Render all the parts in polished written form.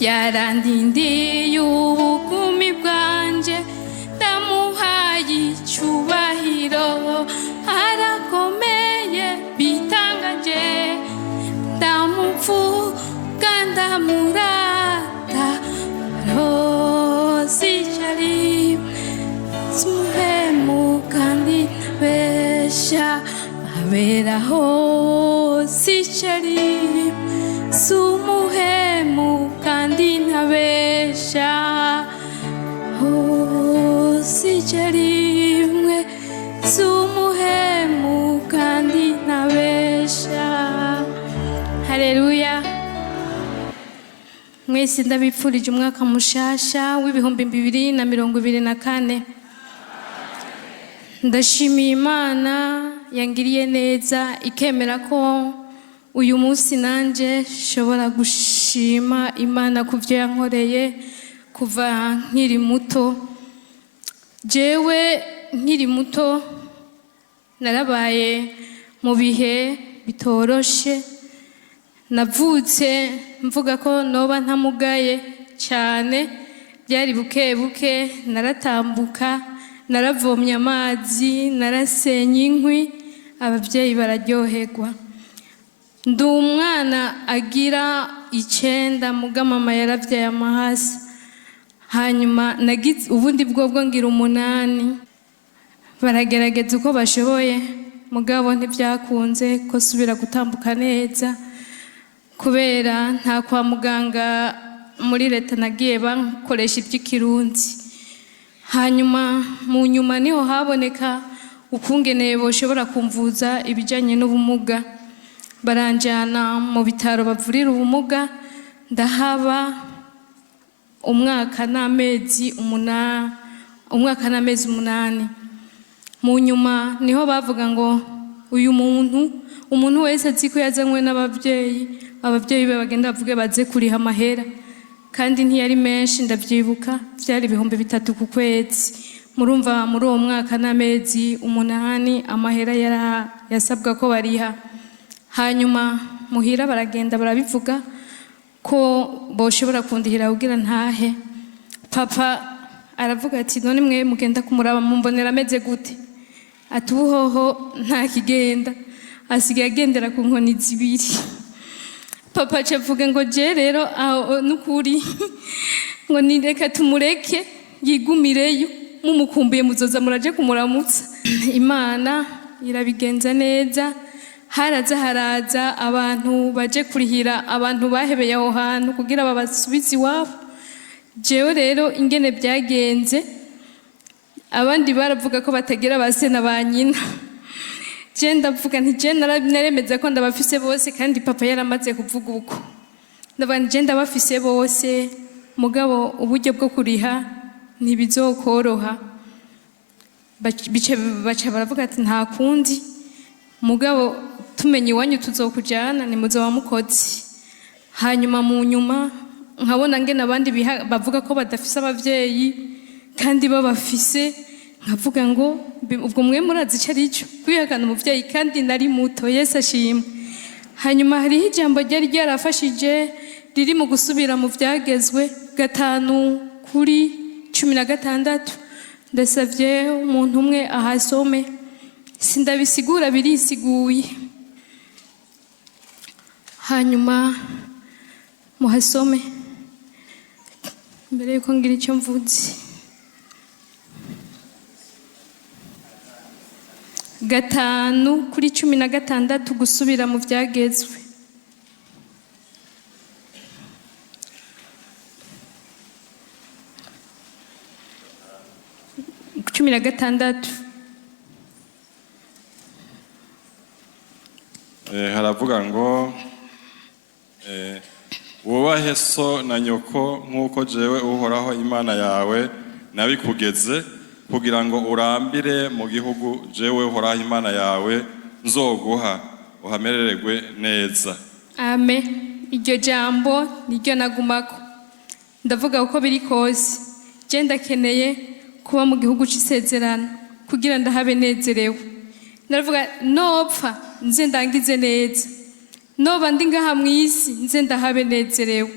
yarandindiye ubugumi bwanje ndamuhaye icubahiro arakomeye bitangaje ndamuvuga ndamurata rosicari sumuhemu kandi besha aberaho sicari sumuhemu kandi ntabesha sicarimwe sumuhemu kandi ntabesha. Haleluya. Mwese ndabipfurije umwaka mushasha w'ibihumbi 2024. Ndashimiye Imana yangiriye neza ikemera ko uyu munsi nanje shobora gushima Imana kuvyo yankoreye kuva nkiri muto. Jewe nkiri muto narabaye mu bihe bitoroshe, navutse mvuga ko noba ntamugaye cyane, byari buke buke naratambuka, naravomye amazi, narasenye inkwi, ababyeyi bararyoherwa. Ndi umwana agira 9 muga mama yaravyaye amahasi, hanyuma nagize ubundi bwobwo ngira 8. Baragerageza uko bashoboye mugabo ntibyakunze ko subira gutambuka neza kubera nta kwa muganga muri leta nagiye bankoresha iby'ikirundi. Hanyuma mu nyuma niho haboneka ukungeneye boshobora kumvuza ibijanye n'ubumuga, baranjana mu bitaro bavurira ubumuga, ndahaba umwaka n'amezi 8. Mu nyuma niho bavuga ngo uyu umuntu wese azi ko yazanywe n'ababyeyi, ababyeyi be bagenda bavuge baze kuriha amahera, kandi ntiyari menshi ndavyibuka, byari 3,000 ku kwezi. Murumva muri uwo mwaka n'amezi 8 amahera yasabwa ko bariha. Hanyuma muhira baragenda barabivuga ko boshobora kundihira kugira ntahe. Papa aravuga ati none mwe mugenda kumuraba mumbonera ameze gute? Ati uhoho nta kigenda, asigaye agendera ku nkoni 2. Papa avuga ngo je rero nukuri ngo nireka tumureke yigumireyo, mumukumbuye muzoza muraje kumuramutsa. Imana irabigenza neza, haraza abantu baje kurihira abantu bahebeye aho hantu kugira babasubize iwabo. Jewe rero ingene byagenze, abandi baravuga ko batagira base na banyina, je ndavuga nti je naremeza ko ndabafise bose, kandi papa yaramaze kuvuga uko. Ndavuga nti je ndabafise bose mugabo uburyo bwo kuriha ntibizokoroha. Baca baravuga ati nta kundi mugabo tumenye iwanyu tuzokujana ni muzoba mukozi. Hanyuma mu nyuma nkabona ngene abandi bavuga ko badafise abavyeyi kandi babafise, nkavuga ngo ubwo mwe murazi icyo arico kwihakana umuvyeyi, kandi nari muto. Yesu ashimwe. Hanyuma hariho ijambo ryari ryarafashije riri mu gusubira mu vyagezwe 5:16. Ndasavye umuntu umwe ahasome, sindabisigura birisiguye. Hanyuma muhasome mbere yuko ngira icyo mvuze. 5:16 gusubira mu vyagezwe. Cumi na gatandatu. Haravuga ngo wubahe so na nyoko nk'uko jewe uhoraho Imana yawe nabikugeze, kugira ngo urambire mu gihugu jewe uhoraho Imana yawe nzoguha, uhamerererwe neza. Amen. Iryo jambo niryo nagumako. Ndavuga uko biri kose, je ndakeneye kuba mu gihugu c'isezerano kugira ndahabe nezerewe. Ndavuga nopfa nze ndangize neza, noba ndi ngaha mw'isi nze ndahabe nezerewe.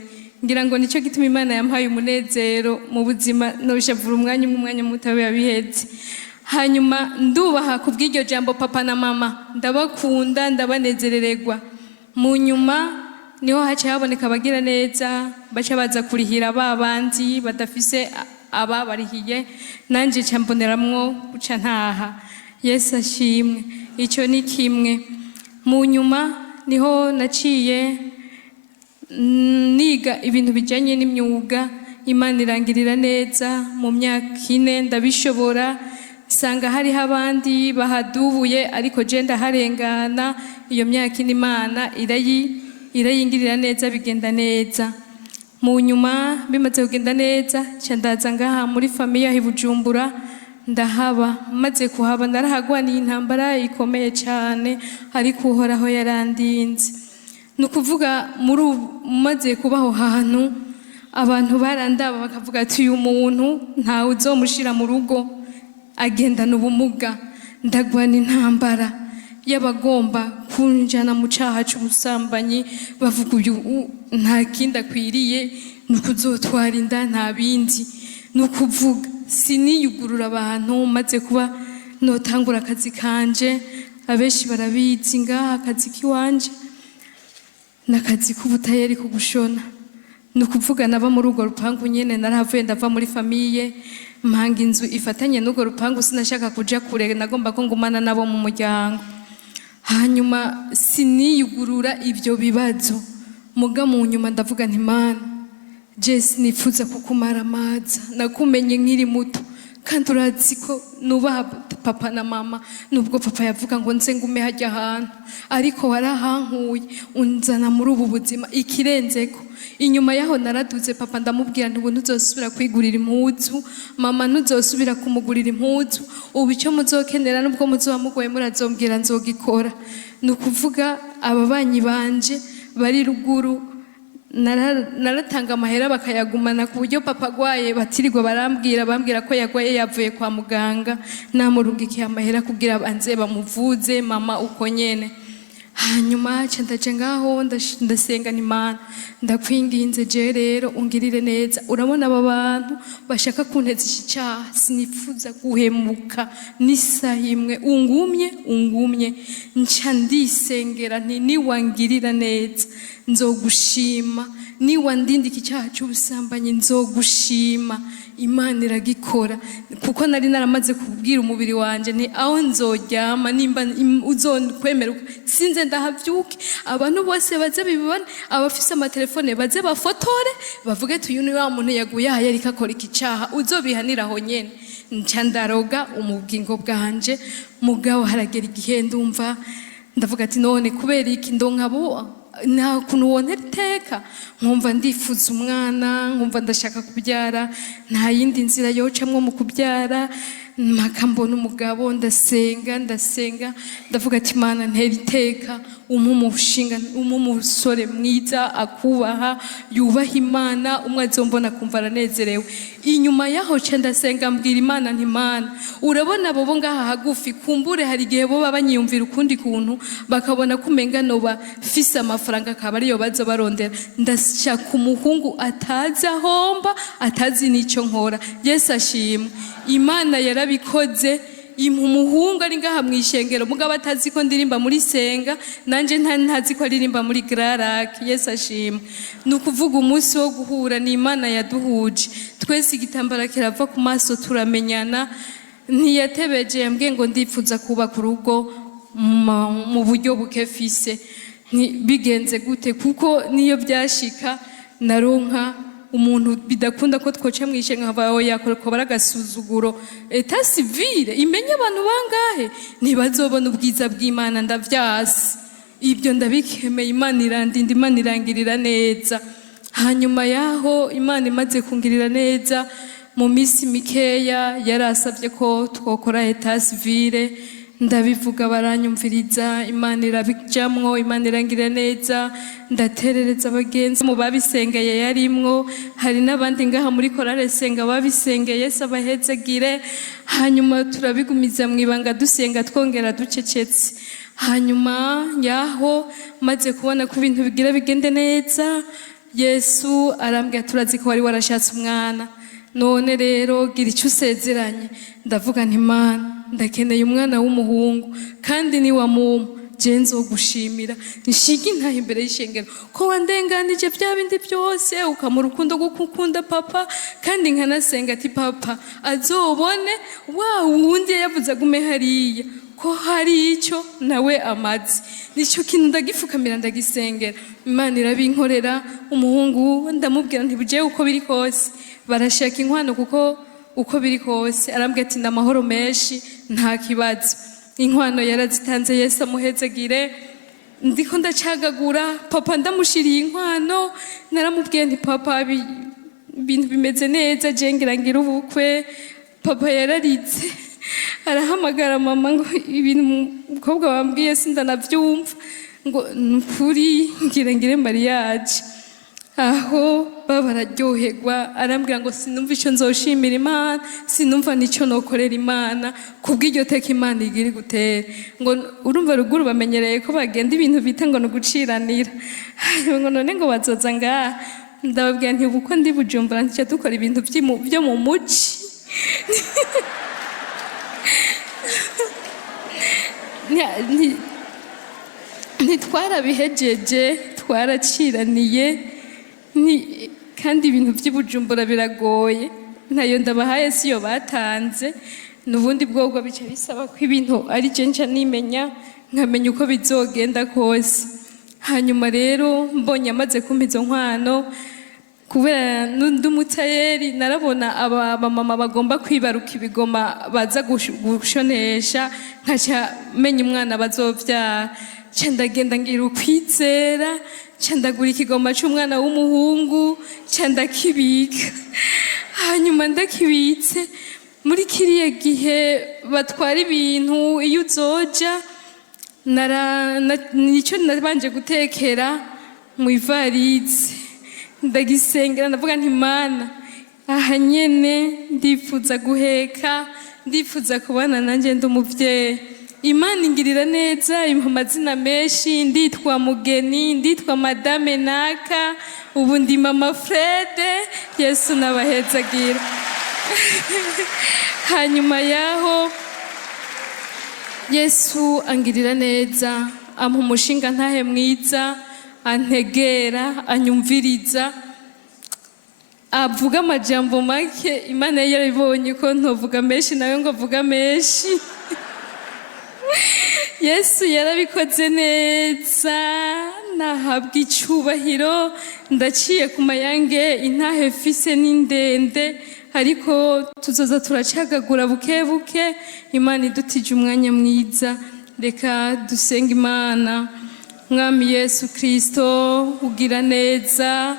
ngira ngo nicyo gituma Imana yampaye umunezero mu buzima nobishavura umwanya muto yabihetse. Hanyuma ndubaha kubw'iryo jambo papa na mama, ndabakunda ndabanezerererwa. Mu nyuma niho hace haboneka abagira neza baca baza kurihira babandi badafise ababarihiye, nanje ca mboneramwo guca ntaha. Yesu ashimwe. Icyo ni kimwe. Mu nyuma niho naciye niga ibintu bijanye n'imyuga. Imana irangirira neza, mu myaka 4 ndabishobora. Sanga hariho abandi bahadubuye ariko je ndaharengana. Iyo myaka Imana irayingirira neza, bigenda neza. Mu nyuma bimaze kugenda neza ca ndaza ngaha muri famiye ya Bujumbura ndahaba. Maze kuhaba narahagwaniye intambara ikomeye cyane, ariko uhoraho yarandinze. Nukuvuga muri maze kubaho hantu abantu barandaba bakavuga ati uyu muntu ntawe uzomushira mu rugo, agendana ubumuga. Ndagwana intambara y'abagomba kunjana mu caha c'ubusambanyi, bavuga uyu nta kindi akwiriye nukuzotwara inda, nta bindi. Nukuvuga siniyugurura abantu maze kuba notangura akazi kanje. Abenshi barabizi ngaha akazi kiwanje n'akazi k'ubutayeri ko gushona. Nukuvuga naba muri urwo rupangu nyene narahavuye ndava muri famiye, mpanga inzu ifatanye n'urwo rupangu. Sinashaka kuja kure, nagomba ko ngumana nabo mu muryango. Hanyuma siniyugurura ibyo bibazo, muga mu nyuma ndavuga nti Mana, Jesi nifuza kukumara amaza, nakumenye nkiri muto kandi urazi ko nubaha papa na mama. Nubwo papa yavuga ngo nze ngume hajya ahantu, ariko warahankuye unzana muri ubu buzima ikirenzeko. Inyuma yaho naraduze papa ndamubwira nti ubu ntuzosubira kwigurira impuzu, mama ntuzosubira kumugurira impuzu. Ubu icyo muzokenera nubwo muzoba mugoye murazombwira nzogikora. Nukuvuga ababanyi banje bari ruguru naratanga amahera bakayagumana, ku buryo papa agwaye batirirwa bambwira ko yagwaye yavuye kwa muganga, namurungikiye amahera kugira banze bamuvuze. Mama uko nyene. Hanyuma ndaje ngaho ndasenga ni Mana, ndakwinginze je rero ungirire neza. Urabona aba bantu bashaka kunteza icyaha, sinifuza guhemuka n'isaha imwe. Ungumye nca ndisengera nti niwangirira neza nzogushima, niwandindika icyaha cy'ubusambanyi nzogushima. Imana iragikora, kuko nari naramaze kubwira umubiri wanje nti aho nzoryama nimba uzokwemera sinze ndahavyuke. Abantu bose baze bibone, abafise amatelefone baze bafotore bavuge ati uyu ni wa muntu yaguye aha yariko akora iki cyaha, uzobihaniraho nyene. Nca ndaroga umugingo bwanje, mugabo haragera igihe ndumva ndavuga ati none kubera iki ndonka bo nta kuntu wontera iteka, nkumva ndifuza umwana, nkumva ndashaka kubyara, nta yindi nzira yocamwo mu kubyara. Mpaka mbona umugabo, ndasenga ndavuga ati Mana ntera iteka, umusore mwiza akubaha, yubaha Imana, umwe azombona kumva aranezerewe. Inyuma yaho ca ndasenga mbwira Imana nti Mana, urabona bobo ngaha hagufi, kumbure hari igihe bo banyiyumvira ukundi kuntu, bakabona kumenga noba fise amafaranga akaba ariyo baza barondera. Ndashaka umuhungu atazi ahomba, atazi n'icyo nkora. Yesu ashimwe. Imana yarabikoze, umuhungu ari ngaha mwishengero, mugabo atazi ko ndirimba muri senga, nanje ntazi ko aririmba muri Grarak. Yesu ashimwe. Nukuvuga umunsi wo guhura ni Imana yaduhuje twese, igitambara kirava ku maso turamenyana. Ntiyatebeje, yambwiye ngo ndifuza kubaka urugo mu buryo bukefise. Bigenze gute? Kuko niyo byashika naronka umuntu bidakunda ko twoca mwishenga bawo yakora ko baragasuzuguro. Eta civile imenye abantu bangahe ntibazobona ubwiza bw'Imana. Ndavyasi ibyo ndabikemeye. Imana irandinda, Imana irangirira neza. Hanyuma yaho Imana imaze kungirira neza, mu misi mikeya yarasabye ko twokora eta civile. Ndabivuga baranyumviriza, Imana irabijamwo, Imana irangirira neza. Ndaterereza abagenzi mu babisengeye yarimwo, hari n'abandi ngaha muri korale senga babisengeye. Sabahezegire. Hanyuma turabigumiza mu ibanga dusenga twongera ducecetse. Hanyuma yaho maze kubona ko ibintu bigira bigende neza, Yesu arambwira turazi ko wari warashatse umwana, none rero gira icyo usezeranye. Ndavuga nti Mana, ndakeneye umwana w'umuhungu kandi niwamumpa je nzogushimira nshiga intaha imbere y'ishengero ko wandenganije bya bindi byose ukama urukundo rwo gukunda papa, kandi nkanasenga ati papa azobone wa wundi yavuze agume hariya ko hari icyo nawe amazi. Nicyo kintu ndagifukamira ndagisengera, Imana irabinkorera. Umuhungu ndamubwira nti buje uko biri kose barashaka inkwano, kuko uko biri kose arambwira ati ndamahoro menshi nta kibazo. Inkwano yarazitanze, Yesu amuhezagire. Ndiko ndacagagura papa ndamushiriye inkwano, naramubwiye nti papa ibintu bimeze neza, je ngira ubukwe. Papa yararize arahamagara mama ngo ibintu umukobwa wambwiye sindanavyumva, ngo nukuri ngire mariage. Aho bararyoherwa, arambwira ngo sinumva icyo nzoshimira Imana, sinumva n'icyo nokorera Imana kubw'iryo teka Imana igira gutera. Ngo urumva ruguru bamenyereye ko bagenda ibintu bita ngo nuguciranira, ngo none ngo bazoza ngaha. Ndababwira nti uko ndi Bujumbura ntice dukora ibintu byo mu muci ntitwarabihejeje, twaraciraniye kandi ibintu by'Ibujumbura biragoye, ntayo ndabahaye siyo batanze. N'ubundi bwobwo bice bisaba ko ibintu ari je nca nimenya, nkamenya uko bizogenda kose. Hanyuma rero mbonye amaze kumpa izo nkwano, kubera n'undi umutayeri narabona abamama bagomba kwibaruka ibigoma baza gushonesha, nkaca menya umwana bazovyara. Ca ndagenda ngira ukwizera, ca ndagura ikigoma c'umwana w'umuhungu, ca ndakibika. Hanyuma ndakibitse, muri kiriya gihe batwara ibintu iyo uzoja, nicyo nabanje gutekera mu ivarizi, ndagisengera ndavuga nti Mana, aha nyene ndifuza guheka, ndifuza kubana nanjye ndi umuvyeyi. Imana ingirira neza, impa amazina menshi, nditwa Mugeni, nditwa Madame Naka, ubu ndi Mama Frede. Yesu nabahezagira. Hanyuma yaho Yesu angirira neza, ampa umushinga ntahe mwiza, antegera, anyumviriza, avuga amajambo make. Imana yarabibonye ko ntovuga menshi nawe ngo avuga menshi. Yesu yarabikoze neza, nahabwa icubahiro. Ndaciye ku mayange, intahe fise n'indende, ariko tuzoza turacagagura buke buke. Imana idutije umwanya mwiza, reka dusenga Imana. Mwami Yesu Kristo, ugira neza,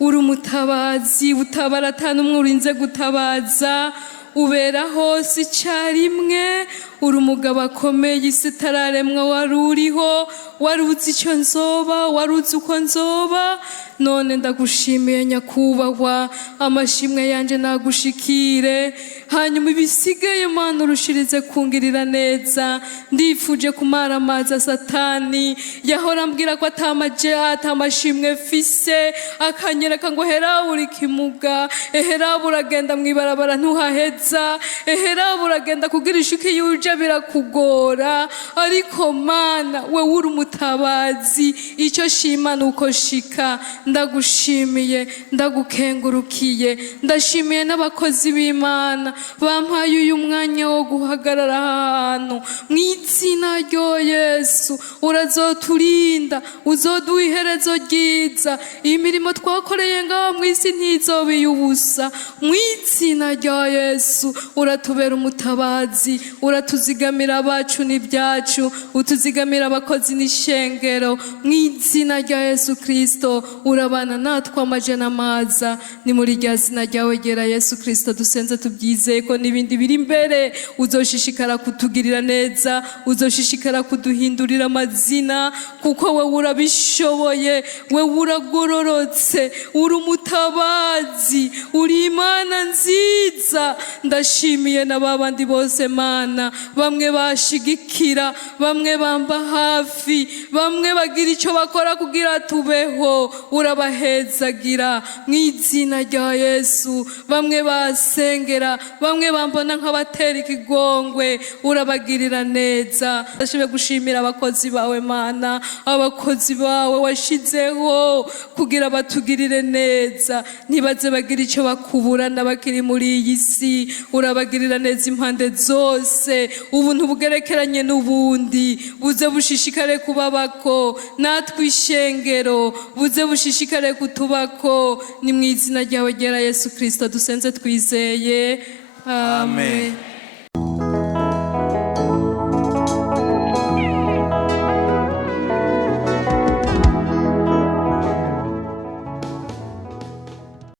uri umutabazi, utabara atanumwe urinze gutabaza, ubera hose icyarimwe, uri umugabo akomeye, isi itararemwa wari uriho, wari uzi icyo nzoba, wari uzi uko nzoba. None ndagushimiye nyakubahwa, amashimwe yanje nagushikire. Hanyuma ibisigaye Mana urushirize kungirira neza. Ndifuje kumara amazi Satani yahora ambwira ko atamashimwe fise, akanyereka ngo hera uri kimuga, ehera buragenda mwibarabara ntuhaheza, ehera buragenda kugira ishuki yuje birakugora. Ariko Mana we uri umutabazi, icyo shima nuko shika. Ndagushimiye, ndagukengurukiye, ndashimiye n'abakozi b'Imana bampaye uyu mwanya wo guhagarara ahantu. Mu izina rya Yesu urazoturinda, uzoduha iherezo ryiza. Iyi mirimo twakoreye ngaho mu isi ntizobe iy'ubusa. Mu izina rya Yesu uratubera umutabazi, uratuzigamira abacu n'ibyacu, utuzigamira abakozi n'ishengero. Mu izina rya Yesu Kristo urabana natwe amajana amaza. Ni muri rya zina ryawe ryera Yesu Kristo dusenze tubyizeye ko n'ibindi biri imbere uzoshishikara kutugirira neza, uzoshishikara kuduhindurira amazina, kuko wewe urabishoboye, wewe uragororotse, uri umutabazi, uri Imana nziza. Ndashimiye na babandi bose Mana bamwe bashigikira, bamwe bamba hafi, bamwe bagira icyo bakora kugira tubeho, urabahezagira mu izina rya Yesu. Bamwe basengera, bamwe bambona nk'abatera ikigongwe, urabagirira neza. Ndashobora gushimira abakozi bawe Mana, abakozi bawe washizeho kugira batugirire neza, ntibaze bagira icyo bakuburana bakiri muri iyi si. Urabagirira neza impande zose, ubuntu bugerekeranye n'ubundi buze bushishikare kubabako, natwe ishengero buze bushishikare kutubako. Ni mu izina ryawe ryera Yesu Kristo dusenze twizeye, amen.